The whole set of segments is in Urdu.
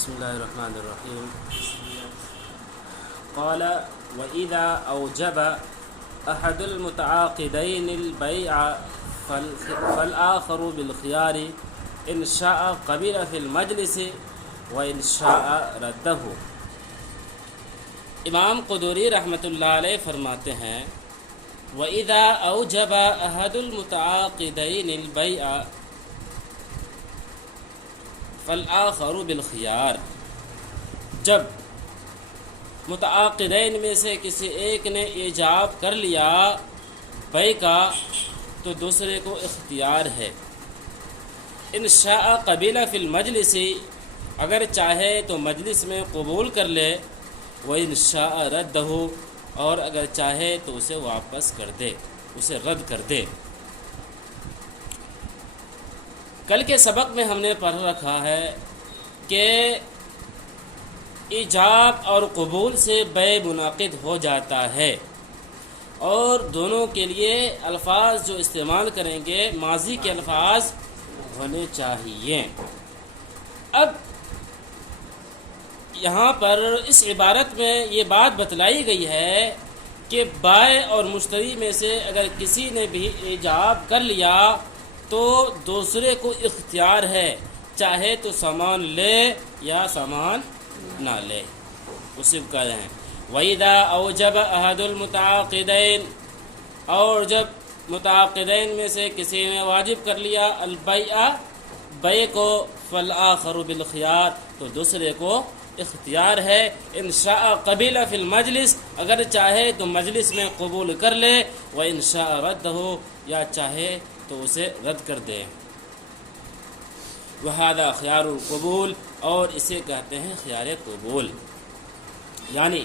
بسم الله الرحمن الرحيم. قال وإذا أوجب أحد المتعاقدين البيع فالآخر بالخيار إن شاء قبل في المجلس وإن شاء رده. امام قدوری رحمۃ اللہ علیہ فرماتے ہیں وَإِذَا أَوْجَبَ أَحَدُ الْمُتَعَاقِدَيْنِ الْبَيْعَ فَالْآخَرُ بِالْخِيَارِ. جب متعاقدین میں سے کسی ایک نے ایجاب کر لیا بیع کا تو دوسرے کو اختیار ہے. ان شاء قبل فی المجلس، اگر چاہے تو مجلس میں قبول کر لے، وَإِنْ شَاءَ رَدَّهُ، اور اگر چاہے تو اسے واپس کر دے، اسے رد کر دے. کل کے سبق میں ہم نے پڑھ رکھا ہے کہ ایجاب اور قبول سے بیع منعقد ہو جاتا ہے، اور دونوں کے لیے الفاظ جو استعمال کریں گے ماضی کے الفاظ ہونے چاہیے. اب یہاں پر اس عبارت میں یہ بات بتلائی گئی ہے کہ بائع اور مشتری میں سے اگر کسی نے بھی ایجاب کر لیا تو دوسرے کو اختیار ہے، چاہے تو سامان لے یا سامان نہ لے. اسی کو کہتے ہیں وَإِذَا أَوْجَبَ أَحَدُ الْمُتَعَاقِدَيْنِ، اور جب متعاقدین میں سے کسی نے واجب کر لیا البیع، بیع کو، فالآخر بالخیار، تو دوسرے کو اختیار ہے. ان شاء قبل فی المجلس، اگر چاہے تو مجلس میں قبول کر لے، وَإِنْ شَاءَ رَدَّهُ، یا چاہے تو اسے رد کر دے. وَهَذَا خِيَارُ الْقُبُولِ، اور اسے کہتے ہیں خیار قبول. یعنی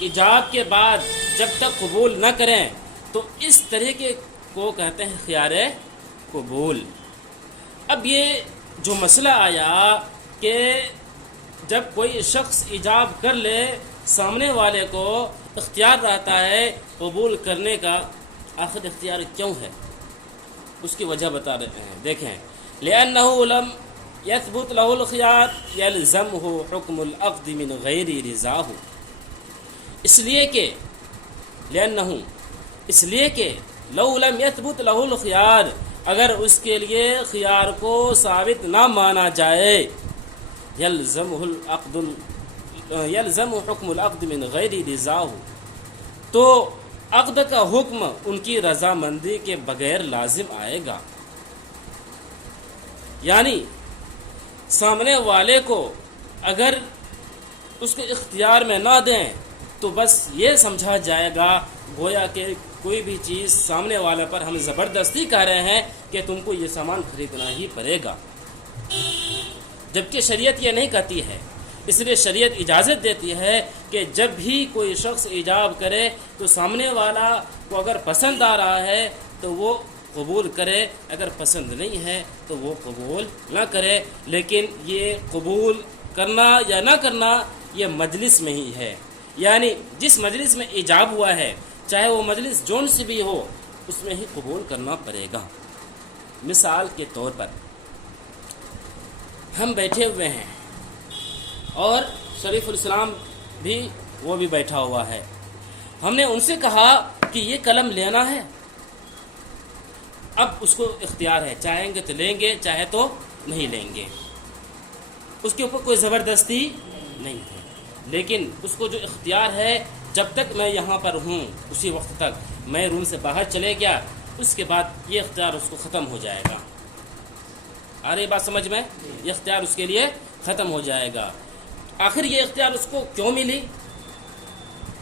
ایجاب کے بعد جب تک قبول نہ کریں تو اس طریقے کو کہتے ہیں خیار قبول. اب یہ جو مسئلہ آیا کہ جب کوئی شخص ایجاب کر لے، سامنے والے کو اختیار رہتا ہے قبول کرنے کا، آخر اختیار کیوں ہے؟ اس کی وجہ بتا رہے ہیں. دیکھیں، لِأَنَّهُ لَمْ يَثْبُتْ لَهُ الْخِيَارُ يَلْزَمُهُ حُكْمُ الْعَقْدِ مِنْ غَيْرِ رِضَاهُ، اس لیے کہ لِأَنَّهُ، اس لیے کہ لَوْ لَمْ يَثْبُتْ لَهُ الْخِيَارُ، اگر اس کے لیے خیار کو ثابت نہ مانا جائے، يَلْزَمُ حُكْمُ الْعَقْدِ مِنْ غَيْرِ رِضَاهُ، تو عقد کا حکم ان کی رضامندی کے بغیر لازم آئے گا. یعنی سامنے والے کو اگر اس کے اختیار میں نہ دیں تو بس یہ سمجھا جائے گا گویا کہ کوئی بھی چیز سامنے والے پر ہم زبردستی کہہ رہے ہیں کہ تم کو یہ سامان خریدنا ہی پڑے گا، جبکہ شریعت یہ نہیں کہتی ہے. اس لیے شریعت اجازت دیتی ہے کہ جب بھی کوئی شخص ایجاب کرے تو سامنے والا کو اگر پسند آ رہا ہے تو وہ قبول کرے، اگر پسند نہیں ہے تو وہ قبول نہ کرے. لیکن یہ قبول کرنا یا نہ کرنا یہ مجلس میں ہی ہے. یعنی جس مجلس میں ایجاب ہوا ہے، چاہے وہ مجلس جون سے بھی ہو، اس میں ہی قبول کرنا پڑے گا. مثال کے طور پر ہم بیٹھے ہوئے ہیں اور شریف الاسلام بھی وہ بھی بیٹھا ہوا ہے. ہم نے ان سے کہا کہ یہ قلم لینا ہے. اب اس کو اختیار ہے، چاہیں گے تو لیں گے، چاہے تو نہیں لیں گے. اس کے اوپر کوئی زبردستی نہیں ہے. لیکن اس کو جو اختیار ہے، جب تک میں یہاں پر ہوں اسی وقت تک، میں روم سے باہر چلے گیا اس کے بعد یہ اختیار اس کو ختم ہو جائے گا. آ رہی بات سمجھ میں؟ یہ اختیار اس کے لیے ختم ہو جائے گا. آخر یہ اختیار اس کو کیوں ملی؟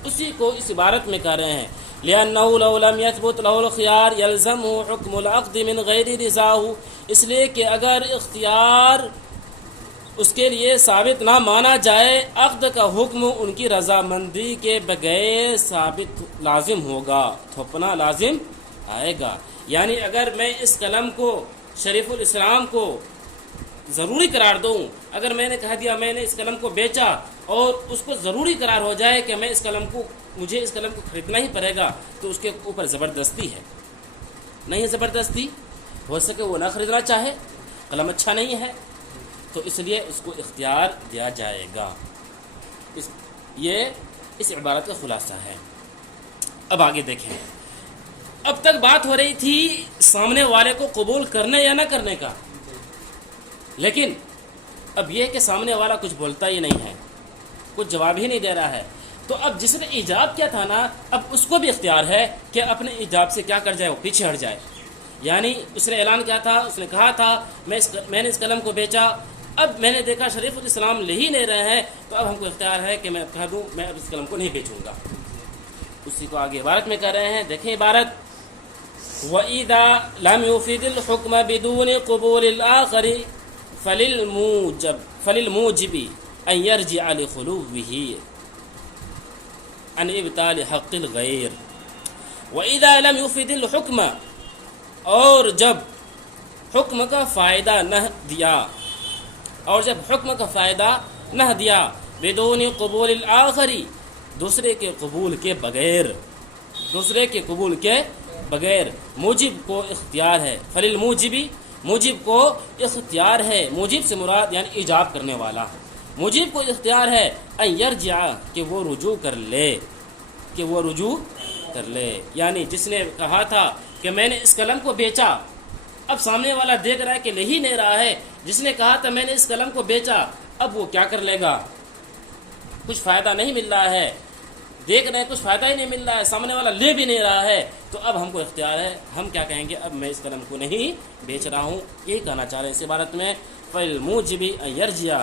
اسی کو اس عبارت میں کہہ رہے ہیں لِأَنَّهُ لَوْ لَمْ يَثْبُتْ لَهُ الْخِيَارُ يَلْزَمُهُ حُكْمُ الْعَقْدِ مِنْ غَيْرِ رِضَاهُ، اس لیے کہ اگر اختیار اس کے لیے ثابت نہ مانا جائے، عقد کا حکم ان کی رضامندی کے بغیر ثابت لازم ہوگا، تھوپنا لازم آئے گا. یعنی اگر میں اس قلم کو شریف الاسلام کو ضروری قرار دوں، اگر میں نے کہہ دیا میں نے اس قلم کو بیچا اور اس کو ضروری قرار ہو جائے کہ مجھے اس قلم کو خریدنا ہی پڑے گا، تو اس کے اوپر زبردستی ہے. نہیں زبردستی، ہو سکے وہ نہ خریدنا چاہے، قلم اچھا نہیں ہے، تو اس لیے اس کو اختیار دیا جائے گا. یہ اس عبارت کا خلاصہ ہے. اب آگے دیکھیں. اب تک بات ہو رہی تھی سامنے والے کو قبول کرنے یا نہ کرنے کا، لیکن اب یہ کہ سامنے والا کچھ بولتا ہی نہیں ہے، کچھ جواب ہی نہیں دے رہا ہے. تو اب جس نے ایجاب کیا تھا نا، اب اس کو بھی اختیار ہے کہ اپنے ایجاب سے کیا کر جائے، وہ پیچھے ہٹ جائے. یعنی اس نے اعلان کیا تھا، اس نے کہا تھا میں نے اس قلم کو بیچا، اب میں نے دیکھا شریف الاسلام لے ہی نہیں رہے ہیں، تو اب ہم کو اختیار ہے کہ میں کہہ دوں میں اب اس قلم کو نہیں بیچوں گا. اسی کو آگے عبارت میں کہہ رہے ہیں. دیکھیں عبارت: وَإِذَا لَمْ يُفِدِ الْحُكْمَ بِدُونِ قُبُولِ الْآخَرِ فَلِلْمُوجِبِ أَنْ يَرْجِعَ لِخُلُوِّهِ عن ابطال حق الغیر. وَإِذَا لَمْ يُفِدِ الْحُكْمَ، اور جب حکم کا فائدہ نہ دیا، اور جب حکم کا فائدہ نہ دیا، بدون قبول الآخر، دوسرے کے قبول کے بغیر، دوسرے کے قبول کے بغیر، موجب کو اختیار ہے. فللموجبی، موجب کو اختیار ہے. موجب سے مراد یعنی ایجاب کرنے والا، موجب کو اختیار ہے ان یرجع، کہ وہ رجوع کر لے، کہ وہ رجوع کر لے. یعنی جس نے کہا تھا کہ میں نے اس قلم کو بیچا، اب سامنے والا دیکھ رہا ہے کہ لے ہی نہیں رہا ہے. جس نے کہا تھا میں نے اس قلم کو بیچا، اب وہ کیا کر لے گا، کچھ فائدہ نہیں مل رہا ہے، دیکھ رہے ہیں کچھ فائدہ ہی نہیں مل رہا ہے، سامنے والا لے بھی نہیں رہا ہے، تو اب ہم کو اختیار ہے، ہم کیا کہیں گے، اب میں اس قلم کو نہیں بیچ رہا ہوں. یہی کہنا چاہ رہے ہیں اس عبارت میں. فالموجب ان یرجع،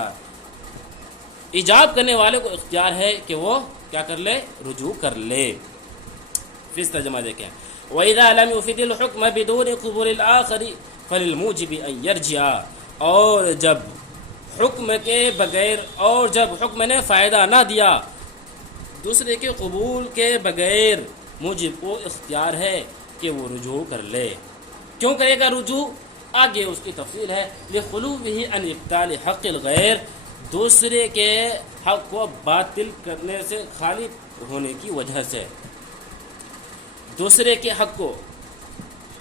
ایجاب کرنے والے کو اختیار ہے کہ وہ کیا کر لے، رجوع کر لے. پھر اس ترجمہ دیکھیں. وَإِذَا لَمْ يُفِدِ الْحُكْمَ بِدُونِ قُبُولِ الْآخَرِ فَلِلْمُوجِبِ أَنْ يَرْجِعَ، اور جب حکم کے بغیر، اور جب حکم نے فائدہ نہ دیا، دوسرے کے قبول کے بغیر، موجب کو اختیار ہے کہ وہ رجوع کر لے. کیوں کرے گا رجوع؟ آگے اس کی تفصیل ہے. لِخُلُوِّهِ عَنْ إِبْطَالِ حَقِّ الْغَيْرِ، دوسرے کے حق کو باطل کرنے سے خالی ہونے کی وجہ سے. دوسرے کے حق کو،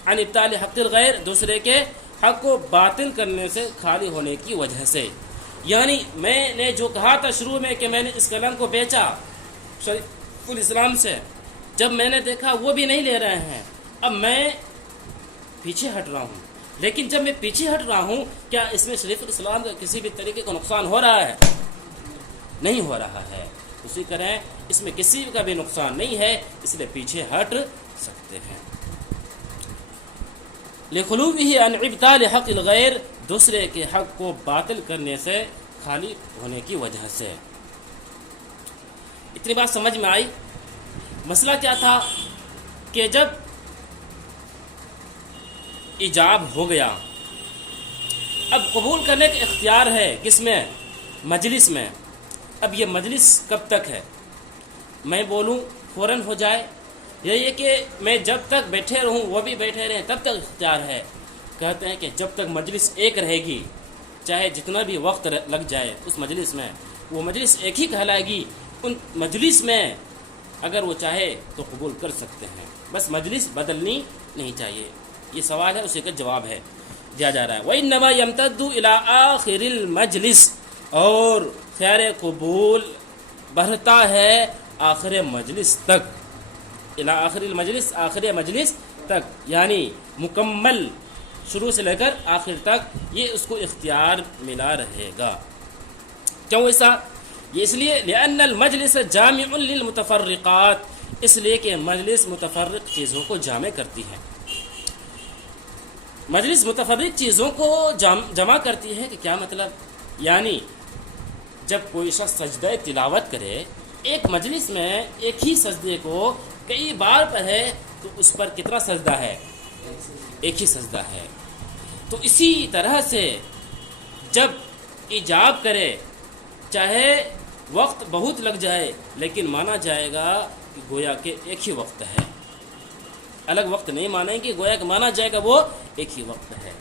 عن ابطال حق الغیر، دوسرے کے حق کو باطل کرنے سے خالی ہونے کی وجہ سے. یعنی میں نے جو کہا تھا شروع میں کہ میں نے اس قلم کو بیچا شریف الاسلام سے، جب میں نے دیکھا وہ بھی نہیں لے رہے ہیں، اب میں پیچھے ہٹ رہا ہوں. لیکن جب میں پیچھے ہٹ رہا ہوں، کیا اس میں شریف الاسلام کا کسی بھی طریقے کا نقصان ہو رہا ہے؟ نہیں ہو رہا ہے. اسی طرح اس میں کسی کا بھی نقصان نہیں ہے، اس لیے پیچھے ہٹ سکتے ہیں. لِخُلُوِّهِ عَنْ إِبْطَالِ حَقِّ الْغَيْرِ، دوسرے کے حق کو باطل کرنے سے خالی ہونے کی وجہ سے. اتنی بات سمجھ میں آئی؟ مسئلہ کیا تھا کہ جب ایجاب ہو گیا، اب قبول کرنے کا اختیار ہے کس میں؟ مجلس میں. اب یہ مجلس کب تک ہے؟ میں بولوں فوراً ہو جائے، یا یہ کہ میں جب تک بیٹھے رہوں وہ بھی بیٹھے رہیں تب تک اختیار ہے؟ کہتے ہیں کہ جب تک مجلس ایک رہے گی، چاہے جتنا بھی وقت لگ جائے اس مجلس میں، وہ مجلس ایک ہی کہلائے گی. ان مجلس میں اگر وہ چاہے تو قبول کر سکتے ہیں، بس مجلس بدلنی نہیں چاہیے. یہ سوال ہے، اسی کا جواب ہے دیا جا رہا ہے. وَإِنَّمَا يَمْتَدُّ إِلَىٰ آخِرِ الْمَجْلِسِ، اور خیر قبول بڑھتا ہے آخر مجلس تک. الی آخر المجلس، آخر مجلس تک، یعنی مکمل شروع سے لے کر آخر تک یہ اس کو اختیار ملا رہے گا. کیوں ایسا؟ یہ اس لیے لأن المجلس جامع للمتفرقات، اس لیے کہ مجلس متفرق چیزوں کو جامع کرتی ہے. مجلس متفرق چیزوں کو جمع کرتی ہے. کہ کیا مطلب؟ یعنی جب کوئی شخص سجدہ تلاوت کرے، ایک مجلس میں ایک ہی سجدے کو کئی بار پڑھے، تو اس پر کتنا سجدہ ہے؟ ایک ہی سجدہ ہے. تو اسی طرح سے جب ایجاب کرے، چاہے وقت بہت لگ جائے، لیکن مانا جائے گا کہ گویا کہ ایک ہی وقت ہے، الگ وقت نہیں مانیں گے، گویا کہ مانا جائے گا وہ ایک ہی وقت ہے.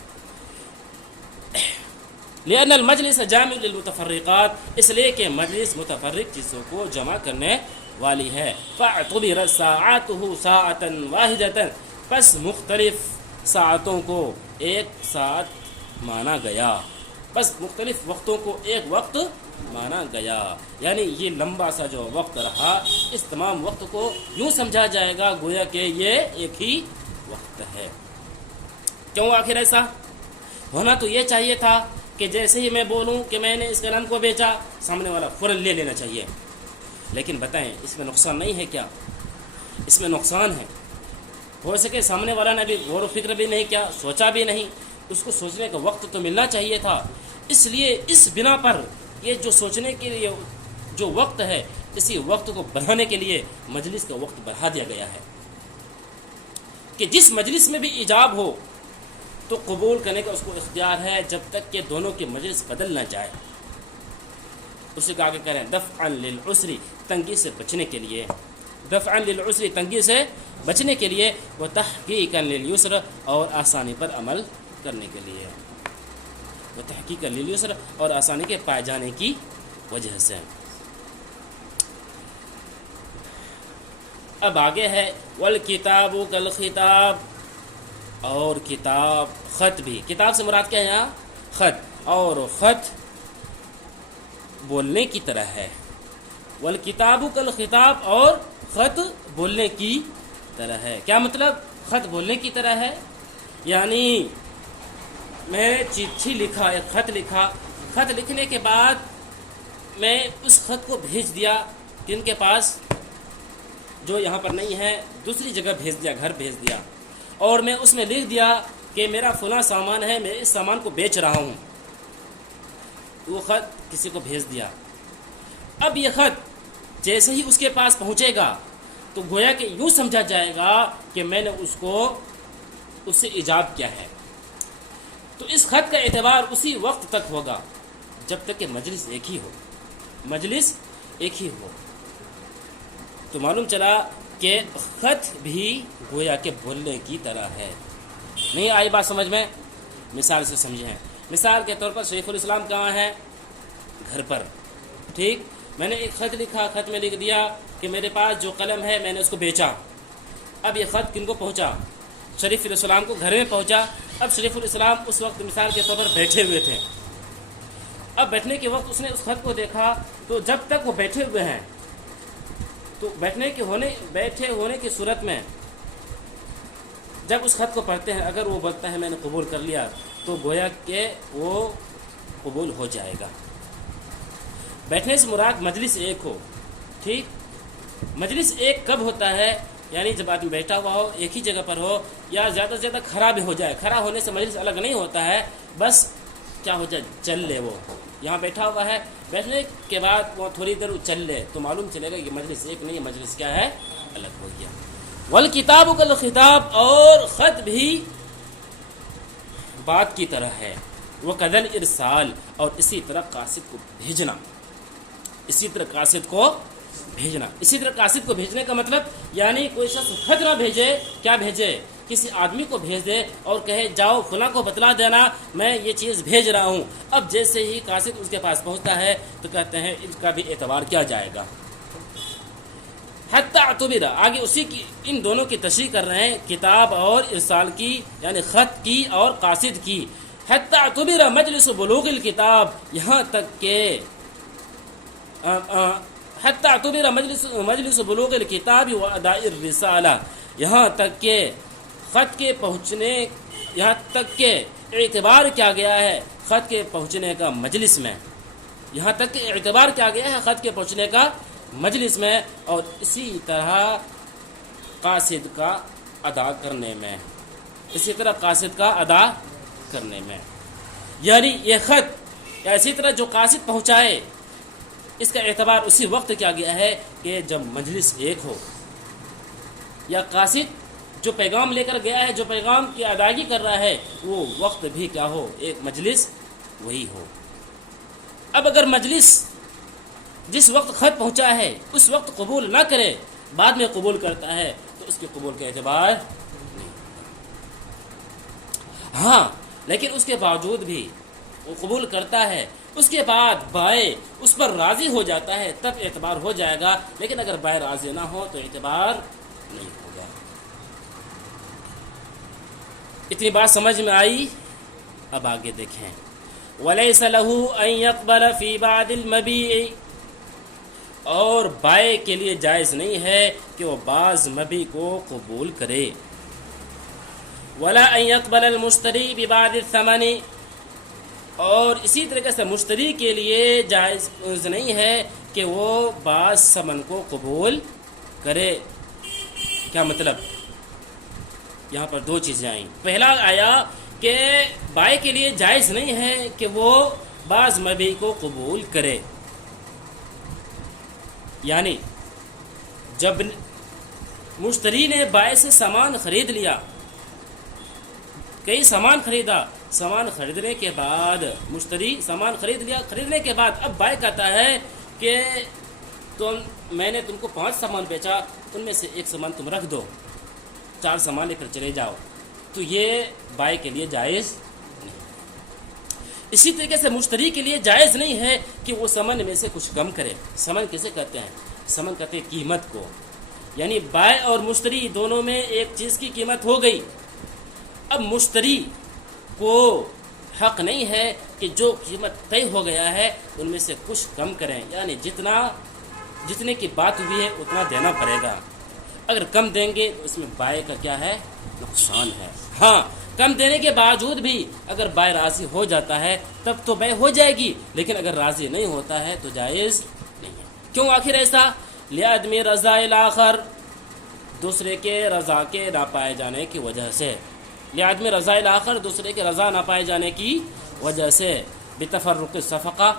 لأن المجلس جامع للمتفرقات، اس لیے کہ مجلس متفرق چیزوں کو جمع کرنے والی ہے. فاعتبر ساعته ساعة واحدة، پس مختلف ساعتوں کو ایک ساتھ مانا گیا. بس مختلف وقتوں کو ایک وقت مانا گیا، یعنی یہ لمبا سا جو وقت رہا اس تمام وقت کو یوں سمجھا جائے گا گویا کہ یہ ایک ہی وقت ہے۔ کیوں آخر ایسا ہونا تو یہ چاہیے تھا کہ جیسے ہی میں بولوں کہ میں نے اس قلم کو بیچا، سامنے والا فوراً لے لینا چاہیے، لیکن بتائیں اس میں نقصان نہیں ہے کیا؟ اس میں نقصان ہے، ہو سکے سامنے والا نے بھی غور و فکر بھی نہیں کیا، سوچا بھی نہیں، اس کو سوچنے کا وقت تو ملنا چاہیے تھا۔ اس لیے اس بنا پر یہ جو سوچنے کے لیے جو وقت ہے، اسی وقت کو بڑھانے کے لیے مجلس کا وقت بڑھا دیا گیا ہے کہ جس مجلس میں بھی ایجاب ہو تو قبول کرنے کا اس کو اختیار ہے، جب تک کہ دونوں کی مجلس بدل نہ جائے۔ اسی کا آگے کریں دفعا للعسر، تنگی سے بچنے کے لیے، دفعا للعسر تنگی سے بچنے کے لیے، وہ تحقیقا للیسر اور آسانی پر عمل کرنے کے لیے، وہ تحقیقا للیسر اور آسانی کے پائے جانے کی وجہ سے۔ اب آگے ہے والکتاب کالخطاب، اور کتاب خط بھی، کتاب سے مراد کیا ہے یہاں؟ خط، اور خط بولنے کی طرح ہے۔ والکتاب کالخطاب، اور خط بولنے کی طرح ہے۔ کیا مطلب خط بولنے کی طرح ہے؟ یعنی میں چٹھی لکھا، ایک خط لکھا، خط لکھنے کے بعد میں اس خط کو بھیج دیا کن کے پاس؟ جو یہاں پر نہیں ہے، دوسری جگہ بھیج دیا، گھر بھیج دیا، اور میں اس میں لکھ دیا کہ میرا فلاں سامان ہے، میں اس سامان کو بیچ رہا ہوں۔ وہ خط کسی کو بھیج دیا۔ اب یہ خط جیسے ہی اس کے پاس پہنچے گا تو گویا کہ یوں سمجھا جائے گا کہ میں نے اس سے ایجاب کیا ہے۔ تو اس خط کا اعتبار اسی وقت تک ہوگا جب تک کہ مجلس ایک ہی ہو، مجلس ایک ہی ہو۔ تو معلوم چلا کہ خط بھی گویا کہ بولنے کی طرح ہے۔ نہیں آئی بات سمجھ میں؟ مثال سے سمجھیں۔ مثال کے طور پر شیخ الاسلام کہاں ہے؟ گھر پر، ٹھیک؟ میں نے ایک خط لکھا، خط میں لکھ دیا کہ میرے پاس جو قلم ہے میں نے اس کو بیچا۔ اب یہ خط کن کو پہنچا؟ شریف الاسلام کو گھر میں پہنچا۔ اب شریف الاسلام اس وقت مثال کے طور پر بیٹھے ہوئے تھے۔ اب بیٹھنے کے وقت اس نے اس خط کو دیکھا، تو جب تک وہ بیٹھے ہوئے ہیں تو بیٹھے ہونے کی صورت میں جب اس خط کو پڑھتے ہیں، اگر وہ بولتا ہے میں نے قبول کر لیا تو گویا کہ وہ قبول ہو جائے گا۔ بیٹھنے سے مراد مجلس ایک ہو، ٹھیک؟ مجلس ایک کب ہوتا ہے؟ یعنی جب آدمی بیٹھا ہوا ہو، ایک ہی جگہ پر ہو، یا زیادہ سے زیادہ کھڑا بھی ہو جائے۔ کھڑا ہونے سے مجلس الگ نہیں ہوتا ہے، بس کیا ہو جائے، چل لے۔ وہ یہاں بیٹھا ہوا ہے، بیٹھنے کے بعد وہ تھوڑی دیر چل لے تو معلوم چلے گا کہ مجلس ایک نہیں ہے، مجلس کیا ہے، الگ ہو گیا۔ والکتاب کالخطاب، اور خط بھی بات کی طرح ہے۔ وکذل ارسال، اور اسی طرح قاصد کو بھیجنا، اسی طرح قاصد کو بھیجنا۔ اسی طرح قاصد کو بھیجنے کا مطلب یعنی کوئی شخص خط نہ بھیجے، کیا بھیجے؟ کسی آدمی کو بھیج دے اور کہے جاؤ فلاں کو بتلا دینا میں یہ چیز بھیج رہا ہوں۔ اب جیسے ہی قاصد اس کے پاس پہنچتا ہے تو کہتے ہیں اس کا بھی اعتبار کیا جائے گا۔ حتی اعتبر، آگے اسی کی ان دونوں کی تشریح کر رہے ہیں، کتاب اور ارسال کی، یعنی خط کی اور قاصد کی۔ حتی اعتبر مجلس بلوغ الکتاب، یہاں تک کہ حتی اعتبر مجلس بلوغ الکتاب و اداء الرسالہ، یہاں تک کہ خط کے پہنچنے، یہاں تک کہ اعتبار کیا گیا ہے خط کے پہنچنے کا مجلس میں، یہاں تک کہ اعتبار کیا گیا ہے خط کے پہنچنے کا مجلس میں، اور اسی طرح قاصد کا ادا کرنے میں، اسی طرح قاصد کا ادا کرنے میں۔ یعنی یہ خط یا اسی طرح جو قاصد پہنچائے، اس کا اعتبار اسی وقت کیا گیا ہے کہ جب مجلس ایک ہو، یا قاصد جو پیغام لے کر گیا ہے، جو پیغام کی ادائیگی کر رہا ہے، وہ وقت بھی کیا ہو، ایک مجلس وہی ہو۔ اب اگر مجلس جس وقت خط پہنچا ہے اس وقت قبول نہ کرے، بعد میں قبول کرتا ہے، تو اس کے قبول کا اعتبار نہیں۔ ہاں لیکن اس کے باوجود بھی وہ قبول کرتا ہے، اس کے بعد بائے اس پر راضی ہو جاتا ہے، تب اعتبار ہو جائے گا، لیکن اگر بائے راضی نہ ہو تو اعتبار نہیں ہوگا۔ اتنی بات سمجھ میں آئی؟ اب آگے دیکھیں وَلَيْسَ لَهُ أَن يَقْبَلَ فِي بَعْدِ الْمَبِيعِ، اور بائع کے لیے جائز نہیں ہے کہ وہ بعض مبیع کو قبول کرے. وَلَا أَن يَقْبَلَ الْمُشْتَرِي بِبَعْدِ الثَّمَنِ، اور اسی طریقے سے مشتری کے لیے جائز نہیں ہے کہ وہ بعض ثمن کو قبول کرے. کیا مطلب؟ یہاں پر دو چیزیں آئیں. پہلا آیا کہ بائع کے لیے جائز نہیں ہے کہ وہ بعض مبیع کو قبول کرے، یعنی جب مشتری نے بائع سے سامان خرید لیا، کئی سامان خریدا، سامان خریدنے کے بعد مشتری سامان خرید لیا، خریدنے کے بعد اب بائع کہتا ہے کہ میں نے تم کو 5 سامان بیچا، ان میں سے ایک سامان تم رکھ دو، 4 سامان لے کر چلے جاؤ، تو یہ بائع کے لیے جائز نہیں. اسی طریقے سے مشتری کے لیے جائز نہیں ہے کہ وہ ثمن میں سے کچھ کم کرے. ثمن کیسے کہتے ہیں؟ ثمن کہتے ہیں قیمت کو، یعنی بائع اور مشتری دونوں میں ایک چیز کی قیمت ہو گئی. اب مشتری کو حق نہیں ہے کہ جو قیمت طے ہو گیا ہے ان میں سے کچھ کم کریں، یعنی جتنے کی بات ہوئی ہے اتنا دینا پڑے گا. اگر کم دیں گے تو اس میں بائع کا کیا ہے؟ نقصان ہے. ہاں، کم دینے کے باوجود بھی اگر بائع راضی ہو جاتا ہے تب تو بیع ہو جائے گی، لیکن اگر راضی نہیں ہوتا ہے تو جائز نہیں ہے. کیوں آخر ایسا؟ لِعَدْمِ رَضَاءِ الْآخَرِ، دوسرے کے رضا کے نہ پائے جانے کی وجہ سے. لِعَدْمِ رَضَاءِ الْآخَرِ، دوسرے کے رضا نہ پائے جانے کی وجہ سے. بِتَفَرُّقِ الصَّفْقَةِ،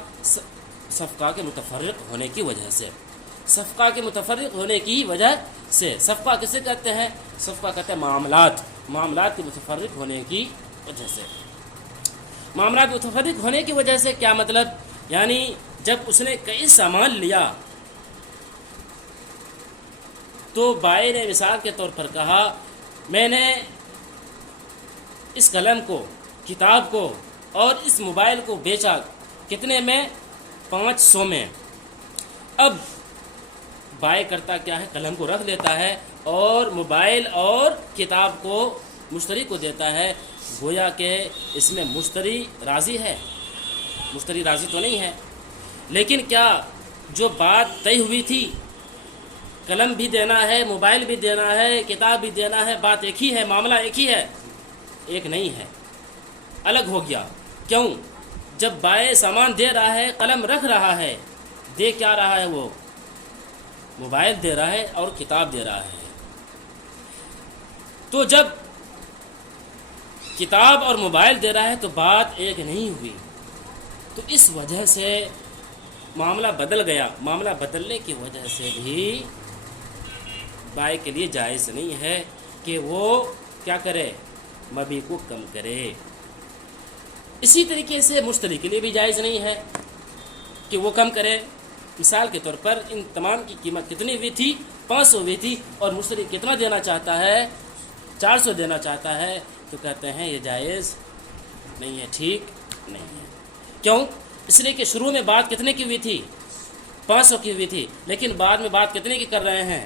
صفقہ کے متفرق ہونے کی وجہ سے. صفقہ کے متفرق ہونے کی وجہ سے. صفقہ کسے کہتے ہیں؟ صفقہ کہتے ہیں معاملات کے متفرق ہونے کی وجہ سے. معاملات متفرق ہونے کی وجہ سے کیا مطلب؟ یعنی جب اس نے کئی سامان لیا تو بائع نے مثال کے طور پر کہا میں نے اس قلم کو، کتاب کو اور اس موبائل کو بیچا کتنے میں؟ 500 میں. اب بائع کرتا کیا ہے؟ قلم کو رکھ لیتا ہے اور موبائل اور کتاب کو مشتری کو دیتا ہے. گویا کہ اس میں مشتری راضی ہے؟ مشتری راضی تو نہیں ہے. لیکن کیا جو بات طے ہوئی تھی، قلم بھی دینا ہے، موبائل بھی دینا ہے، کتاب بھی دینا ہے، بات ایک ہی ہے، معاملہ ایک ہی ہے؟ ایک نہیں ہے، الگ ہو گیا. کیوں؟ جب بائع سامان دے رہا ہے، قلم رکھ رہا ہے، دے کیا رہا ہے؟ وہ موبائل دے رہا ہے اور کتاب دے رہا ہے. تو جب کتاب اور موبائل دے رہا ہے تو بات ایک نہیں ہوئی، تو اس وجہ سے معاملہ بدل گیا. معاملہ بدلنے کی وجہ سے بھی بائع کے لیے جائز نہیں ہے کہ وہ کیا کرے؟ مبیع کو کم کرے. اسی طریقے سے مشتری کے لیے بھی جائز نہیں ہے کہ وہ کم کرے. مثال کے طور پر ان تمام کی قیمت کتنی ہوئی تھی؟ 500 ہوئی تھی، اور مشتری کتنا دینا چاہتا ہے؟ 400 دینا چاہتا ہے. تو کہتے ہیں یہ جائز نہیں ہے، ٹھیک نہیں ہے. کیوں؟ اس لیے کہ شروع میں بات کتنے کی ہوئی تھی؟ 500 کی ہوئی تھی، لیکن بعد میں بات کتنے کی کر رہے ہیں؟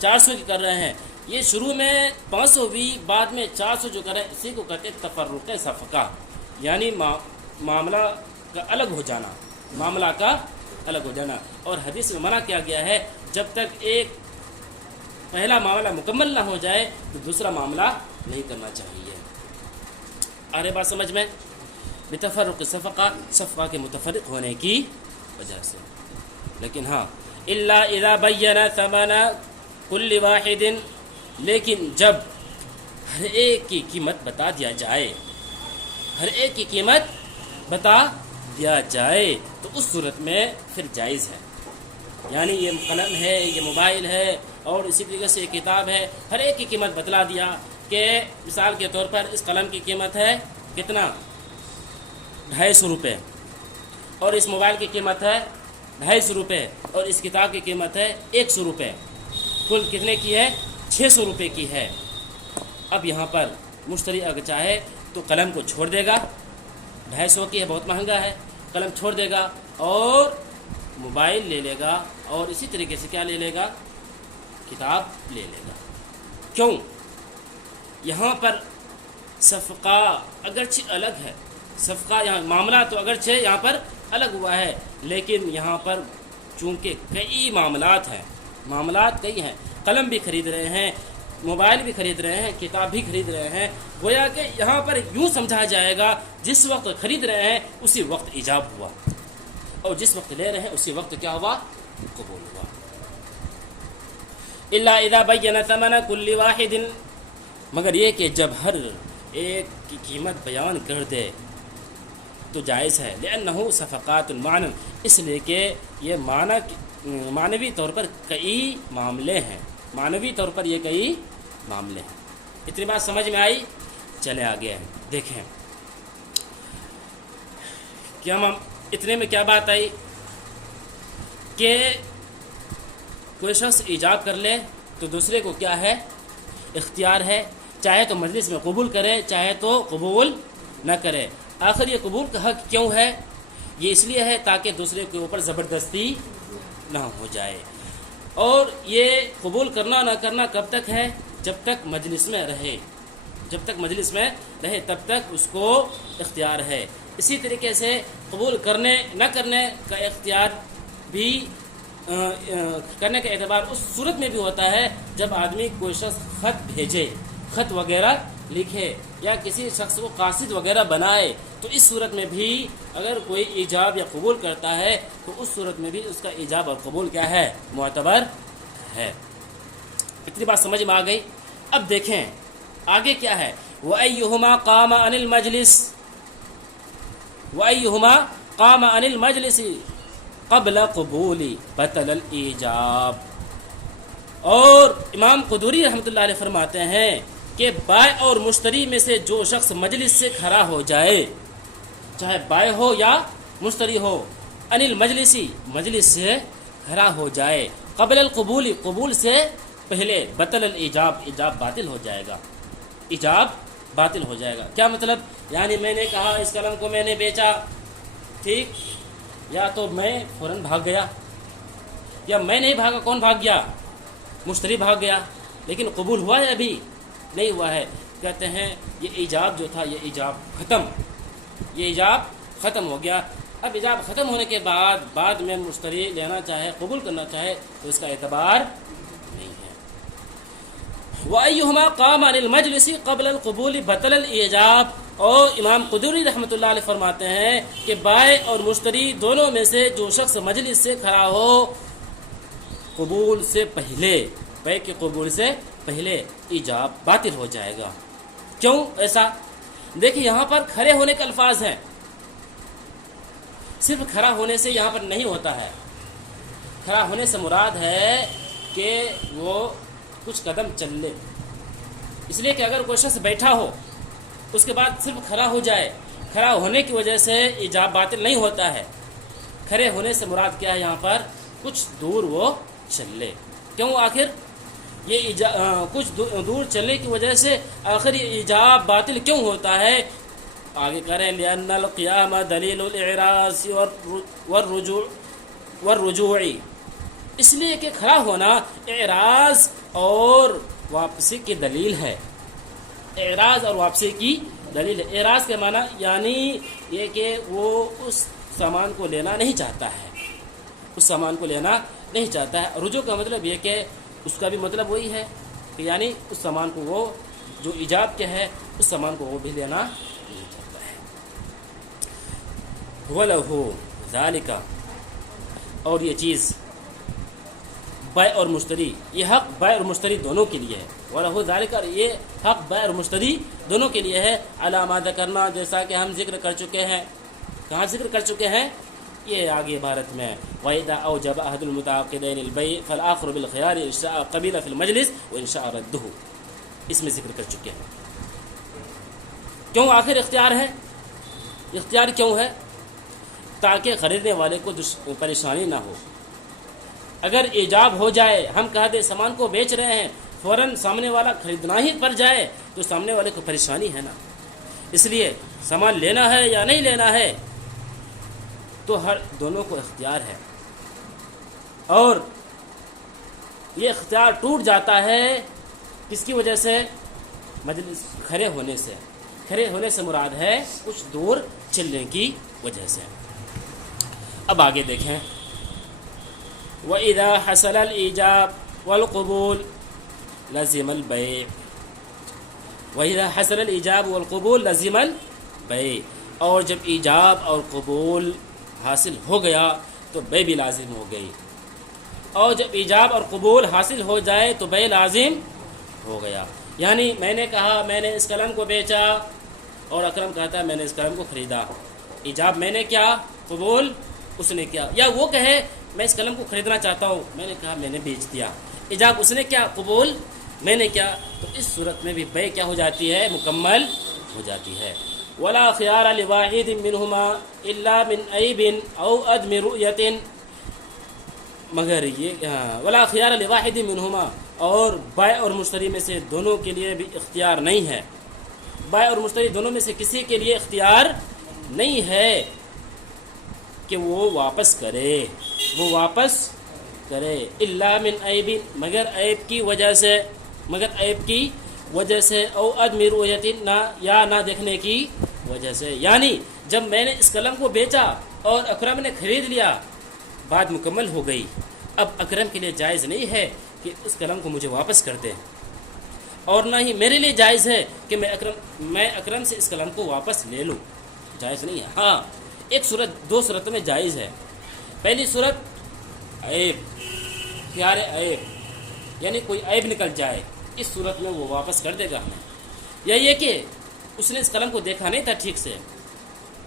400 کی کر رہے ہیں. یہ شروع میں 500 ہوئی، بعد میں 400 جو کر رہے ہیں، اسی کو کہتے ہیں تفرق صفقہ، یعنی معاملہ کا الگ ہو جانا، معاملہ کا الگ ہو جانا. اور حدیث میں منع کیا گیا ہے جب تک ایک پہلا معاملہ مکمل نہ ہو جائے تو دوسرا معاملہ نہیں کرنا چاہیے. آ رہے بات سمجھ میں؟ بتفرق صفقہ، صفقہ کے متفرق ہونے کی وجہ سے. لیکن ہاں الا اذا بین ثمن کل واحد، لیکن جب ہر ایک کی قیمت بتا دیا جائے، ہر ایک کی قیمت بتا دیا جائے تو اس صورت میں پھر جائز ہے. یعنی یہ قلم ہے، یہ موبائل ہے اور اسی طریقے سے یہ کتاب ہے، ہر ایک کی قیمت بتلا دیا کہ مثال کے طور پر اس قلم کی قیمت ہے کتنا؟ 250 روپے، اور اس موبائل کی قیمت ہے 250 روپے، اور اس کتاب کی قیمت ہے 100 روپے. کل کتنے کی ہے؟ 600 روپے کی ہے. اب یہاں پر مشتری اگر چاہے تو قلم کو چھوڑ دے گا، 250 کی ہے، بہت مہنگا ہے، قلم چھوڑ دے گا اور موبائل لے لے گا، اور اسی طریقے سے کیا لے لے گا؟ کتاب لے لے گا. کیوں؟ یہاں پر صفقہ اگرچہ الگ ہے، صفقہ یہاں معاملہ تو اگرچہ یہاں پر الگ ہوا ہے، لیکن یہاں پر چونکہ کئی معاملات کئی ہیں، قلم بھی خرید رہے ہیں، موبائل بھی خرید رہے ہیں، کتاب بھی خرید رہے ہیں، گویا کہ یہاں پر یوں سمجھا جائے گا جس وقت خرید رہے ہیں اسی وقت ایجاب ہوا، اور جس وقت لے رہے ہیں اسی وقت کیا ہوا؟ قبول ہوا۔ الا اذا بین ثمن کل واحد، مگر یہ کہ جب ہر ایک کی قیمت بیان کر دے تو جائز ہے، لأنه صفقات معنی، اس لیے کہ یہ معنوی طور پر کئی معاملے ہیں، معنوی طور پر یہ کئی معاملے ہیں۔ اتنی بات سمجھ میں آئی؟ چلے آگے دیکھیں کیا اتنے میں کیا بات آئی کہ کوئی شخص ایجاب کر لے تو دوسرے کو کیا ہے؟ اختیار ہے، چاہے تو مجلس میں قبول کرے چاہے تو قبول نہ کرے۔ آخر یہ قبول کا حق کیوں ہے؟ یہ اس لیے ہے تاکہ دوسرے کے اوپر زبردستی نہ ہو جائے، اور یہ قبول کرنا نہ کرنا کب تک ہے؟ جب تک مجلس میں رہے، تب تک اس کو اختیار ہے۔ اسی طریقے سے قبول کرنے نہ کرنے کا اختیار بھی کرنے کا اعتبار اس صورت میں بھی ہوتا ہے جب آدمی کوئی شخص خط بھیجے، خط وغیرہ لکھے، یا کسی شخص کو قاصد وغیرہ بنائے، تو اس صورت میں بھی اگر کوئی ایجاب یا قبول کرتا ہے تو اس صورت میں بھی اس کا ایجاب اور قبول کیا ہے؟ معتبر ہے۔ اتنی بات سمجھ میں آ گئی؟ اب دیکھیں آگے کیا ہے۔ وَأَيُّهُمَا قَامَ عَنِ الْمَجْلِسِ قَبْلَ قُبُولِ بَطَلَ الْإِيجَابِ، اور امام قدوری رحمۃ اللہ علیہ فرماتے ہیں کہ بائع اور مشتری میں سے جو شخص مجلس سے کھڑا ہو جائے، چاہے بائع ہو یا مشتری ہو، عن المجلسی، مجلس سے کھڑا ہو جائے، قبل القبول، قبول سے پہلے، بطل الایجاب، ایجاب باطل ہو جائے گا، ایجاب باطل ہو جائے گا۔ کیا مطلب؟ یعنی میں نے کہا اس قلم کو میں نے بیچا، ٹھیک، یا تو میں فوراً بھاگ گیا، یا میں نہیں بھاگا، کون بھاگ گیا؟ مشتری بھاگ گیا، لیکن قبول ہوا ہے؟ ابھی نہیں ہوا ہے۔ کہتے ہیں یہ ایجاب جو تھا، یہ ایجاب ختم ہو گیا۔ اب ایجاب ختم ہونے کے بعد میں مشتری لینا چاہے، قبول کرنا چاہے تو اس کا اعتبار نہیں ہے۔ وَأَيُّهُمَا قَامَ عَنِ الْمَجْلِسِ قَبْلَ الْقُبُولِ بَطَلَ الْإِيجَابِ، اور امام قدوری رحمۃ اللہ علیہ فرماتے ہیں کہ بائع اور مشتری دونوں میں سے جو شخص مجلس سے کھڑا ہو قبول سے پہلے، بائع کے قبول سے پہلے، ایجاب باطل ہو جائے گا۔ کیوں ایسا؟ دیکھیں یہاں پر کھڑے ہونے کے الفاظ ہیں، صرف کھڑا ہونے سے یہاں پر نہیں ہوتا ہے۔ کھڑا ہونے سے مراد ہے کہ وہ کچھ قدم چل لے، اس لیے کہ اگر کوئی شخص بیٹھا ہو اس کے بعد صرف کھڑا ہو جائے، کھڑا ہونے کی وجہ سے ایجاب باطل نہیں ہوتا ہے۔ کھڑے ہونے سے مراد کیا ہے؟ یہاں پر کچھ دور وہ چل لے۔ کیوں آخر یہ کچھ دور چلنے کی وجہ سے آخر یہ ایجاب باطل کیوں ہوتا ہے؟ آگے کریں لأن القیام دلیل الاعراض والرجوع، اس لیے کہ کھڑا ہونا اعراض اور واپسی کی دلیل ہے۔ اعراض اور واپسی کی دلیل ہے۔ اعراض کے معنی یعنی یہ کہ وہ اس سامان کو لینا نہیں چاہتا ہے، اس سامان کو لینا نہیں چاہتا ہے۔ رجوع کا مطلب یہ کہ اس کا بھی مطلب وہی ہے کہ یعنی اس سامان کو وہ جو ایجاب کے ہے اس سامان کو وہ بھی لینا نہیں چاہتا ہے۔ وَلَهُ ذَلِكَ، اور یہ چیز بائع اور مشتری، یہ حق بائع اور مشتری دونوں کے لیے ہے۔ وَلَهُ ذَلِكَ، اور یہ حق بائع اور مشتری دونوں کے لیے ہے۔ عَلَىٰ مَا ذَكَرْنَا، جیسا کہ ہم ذکر کر چکے ہیں۔ کہاں ذکر کر چکے ہیں؟ یہ آگے عبارت میں وَإِذَا أَوْجَبَ أَحَدُ الْمُتَعَاقِدَيْنِ الْبَيْعَ فَالْآخَرُ بِالْخِيَارِ إِن شَاءَ قَبِلَ فِي الْمَجْلِسِ وَإِن شَاءَ رَدَّهُ، اس میں ذکر کر چکے ہیں۔ کیوں آخر اختیار ہے؟ اختیار کیوں ہے؟ تاکہ خریدنے والے کو پریشانی نہ ہو۔ اگر ایجاب ہو جائے، ہم کہہ دیں سامان کو بیچ رہے ہیں، فوراً سامنے والا خریدنا ہی پڑ جائے تو سامنے والے کو پریشانی ہے نا۔ اس لیے سامان لینا ہے یا نہیں لینا ہے تو ہر دونوں کو اختیار ہے، اور یہ اختیار ٹوٹ جاتا ہے کس کی وجہ سے؟ مجلس کھڑے ہونے سے۔ کھڑے ہونے سے مراد ہے کچھ دور چلنے کی وجہ سے۔ اب آگے دیکھیں، وَإِذَا حَصَلَ الْإِيجَابُ وَالْقُبُولُ لَزِمَ الْبَيْعُ۔ وَإِذَا حَصَلَ الْإِيجَابُ وَالْقُبُولُ لَزِمَ الْبَيْعُ، اور جب ایجاب اور قبول حاصل ہو گیا تو بیع بھی لازم ہو گئی، اور جب ایجاب اور قبول حاصل ہو جائے تو بیع لازم ہو گیا۔ یعنی میں نے کہا میں نے اس قلم کو بیچا، اور اکرم کہتا ہے میں نے اس قلم کو خریدا، ایجاب میں نے کیا، قبول اس نے کیا، یا وہ کہے میں اس قلم کو خریدنا چاہتا ہوں، میں نے کہا میں نے بیچ دیا، ایجاب اس نے کیا، قبول میں نے کیا، تو اس صورت میں بھی بیع کیا ہو جاتی ہے، مکمل ہو جاتی ہے۔ ولا خيار لواحد منهما الا من عيب او عدم رؤية، مگر یہ ولا خيار لواحد منهما، اور بائع اور مشتری میں سے دونوں کے لیے بھی اختیار نہیں ہے، بائع اور مشتری دونوں میں سے کسی کے لیے اختیار نہیں ہے کہ وہ واپس کرے، وہ واپس کرے، الا من عیب، مگر عیب کی وجہ سے، مگر عیب کی وجہ سے، او عدم رؤیت، نہ یا نہ دیکھنے کی وجہ سے۔ یعنی جب میں نے اس قلم کو بیچا اور اکرم نے خرید لیا، بات مکمل ہو گئی، اب اکرم کے لیے جائز نہیں ہے کہ اس قلم کو مجھے واپس کر دے، اور نہ ہی میرے لیے جائز ہے کہ میں اکرم سے اس قلم کو واپس لے لوں، جائز نہیں ہے۔ ہاں ایک صورت، دو صورتوں میں جائز ہے۔ پہلی صورت عیب، خیار عیب، یعنی کوئی عیب نکل جائے، اس صورت میں وہ واپس کر دے گا ہمیں، یا یہ کہ اس نے اس قلم کو دیکھا نہیں تھا ٹھیک سے،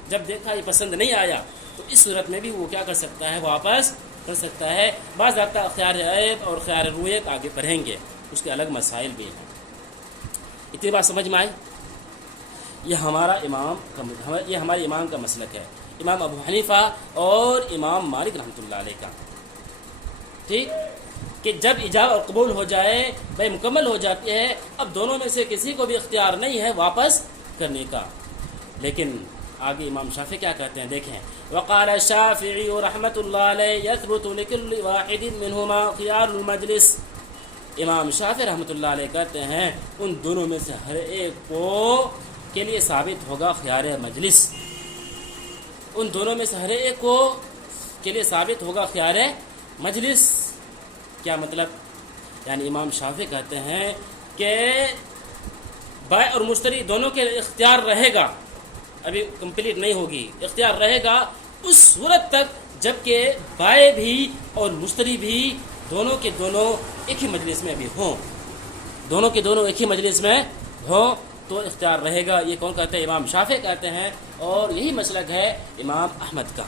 جب دیکھا یہ پسند نہیں آیا، تو اس صورت میں بھی وہ کیا کر سکتا ہے، واپس کر سکتا ہے۔ بعض ضابطہ خیار عیب اور خیار رویت آگے پڑھیں گے، اس کے الگ مسائل بھی ہیں۔ اتنی بات سمجھ میں آئی؟ یہ ہمارے امام کا مسلک ہے، امام ابو حنیفہ اور امام مالک رحمۃ اللہ علیہ کا، ٹھیک، کہ جب ایجاب اور قبول ہو جائے، بیع مکمل ہو جاتی ہے، اب دونوں میں سے کسی کو بھی اختیار نہیں ہے واپس کرنے کا۔ لیکن آگے امام شافعی کیا کہتے ہیں، دیکھیں، وقال الشافعی رحمۃ اللہ علیہ یثبت لکل واحد منہما خیار المجلس۔ امام شافعی رحمۃ اللہ علیہ کہتے ہیں ان دونوں میں سے ہر ایک کو کے لیے ثابت ہوگا خیار مجلس، ان دونوں میں سے ہر ایک کو کے لیے ثابت ہوگا خیار مجلس۔ کیا مطلب؟ یعنی امام شافعی کہتے ہیں کہ بائع اور مشتری دونوں کے اختیار رہے گا، ابھی کمپلیٹ نہیں ہوگی، اختیار رہے گا اس صورت تک جب کہ بائع بھی اور مشتری بھی دونوں کے دونوں ایک ہی مجلس میں بھی ہوں، دونوں کے دونوں ایک ہی مجلس میں ہوں تو اختیار رہے گا۔ یہ کون کہتے ہیں؟ امام شافعی کہتے ہیں، اور یہی مسلک ہے امام احمد کا۔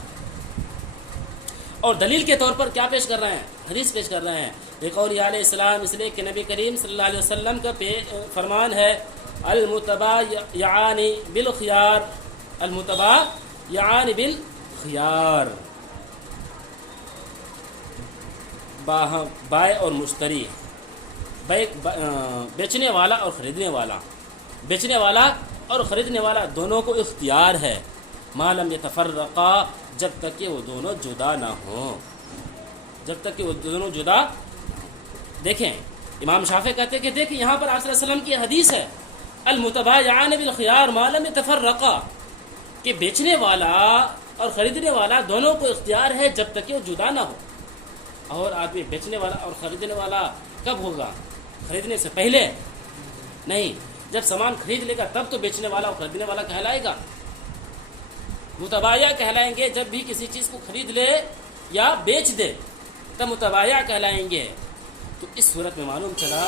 اور دلیل کے طور پر کیا پیش کر رہے ہیں؟ حدیث پیش کر رہے ہیں، قول علیہ السلام، اس لیے کہ نبی کریم صلی اللہ علیہ وسلم کا فرمان ہے، المتبایعان بالخیار، المتبایعان بالخیار، بائع اور مشتری، بیچنے والا اور خریدنے والا، بیچنے والا اور خریدنے والا دونوں کو اختیار ہے، ما لم یتفرقا، جب تک کہ وہ دونوں جدا نہ ہوں، جب تک کہ وہ دونوں جدا۔ دیکھیں امام شافعی کہتے ہیں کہ دیکھیں یہاں پر آپ صلی اللہ علیہ وسلم کی حدیث ہے، المتبایعان بالخیار ما لم یتفرقا، کہ بیچنے والا اور خریدنے والا دونوں کو اختیار ہے جب تک کہ وہ جدا نہ ہو۔ اور آدمی بیچنے والا اور خریدنے والا کب ہوگا؟ خریدنے سے پہلے نہیں، جب سامان خرید لے گا تب تو بیچنے والا اور خریدنے والا کہلائے گا، متبایع کہلائیں گے۔ جب بھی کسی چیز کو خرید لے یا بیچ دے تب متبایع کہلائیں گے۔ تو اس صورت میں معلوم چلا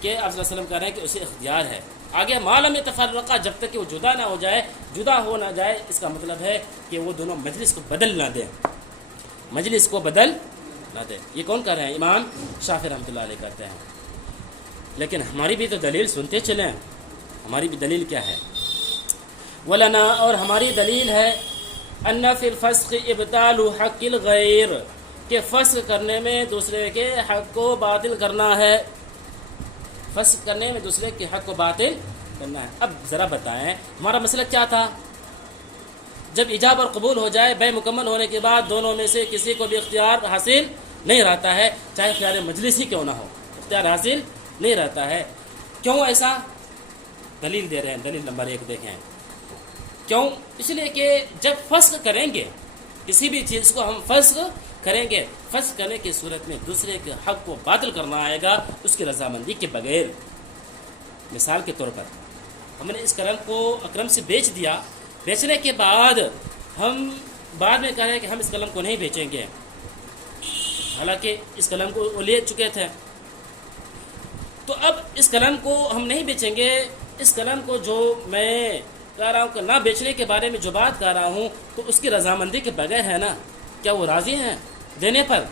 کہ آپ صلی اللہ علیہ وسلم کہہ رہے ہیں کہ اسے اختیار ہے۔ آگے ما لم یتفرقا، جب تک کہ وہ جدا نہ ہو جائے، جدا ہو نہ جائے، اس کا مطلب ہے کہ وہ دونوں مجلس کو بدل نہ دیں، مجلس کو بدل نہ دیں۔ یہ کون کہہ رہے ہیں؟ امام شافعی رحمۃ اللہ علیہ کہتے ہیں۔ لیکن ہماری بھی تو دلیل سنتے چلیں، ہماری بھی دلیل کیا ہے؟ ولنا، اور ہماری دلیل ہے، ان فی الفسق ابطال حق الغیر، کہ فسق کرنے میں دوسرے کے حق کو باطل کرنا ہے، فسق کرنے میں دوسرے کے حق کو باطل کرنا ہے۔ اب ذرا بتائیں ہمارا مسئلہ کیا تھا؟ جب ایجاب اور قبول ہو جائے، بیع مکمل ہونے کے بعد دونوں میں سے کسی کو بھی اختیار حاصل نہیں رہتا ہے، چاہے خیار مجلس ہی کیوں نہ ہو، اختیار حاصل نہیں رہتا ہے۔ کیوں ایسا؟ دلیل دے رہے ہیں. دلیل نمبر 1 دیکھیں. کیوں؟ اس لیے کہ جب فسخ کریں گے کسی بھی چیز کو ہم فسخ کریں گے، فسخ کرنے کی صورت میں دوسرے کے حق کو باطل کرنا آئے گا اس کی رضامندی کے بغیر. مثال کے طور پر ہم نے اس قلم کو اکرم سے بیچ دیا، بیچنے کے بعد ہم بعد میں کہہ رہے ہیں کہ ہم اس قلم کو نہیں بیچیں گے، حالانکہ اس قلم کو وہ لے چکے تھے. تو اب اس قلم کو ہم نہیں بیچیں گے. اس قلم کو جو میں کہہ رہا ہوں کہ نہ بیچنے کے بارے میں جو بات کہہ رہا ہوں تو اس کی رضامندی کے بغیر ہے نا. کیا وہ راضی ہیں دینے پر؟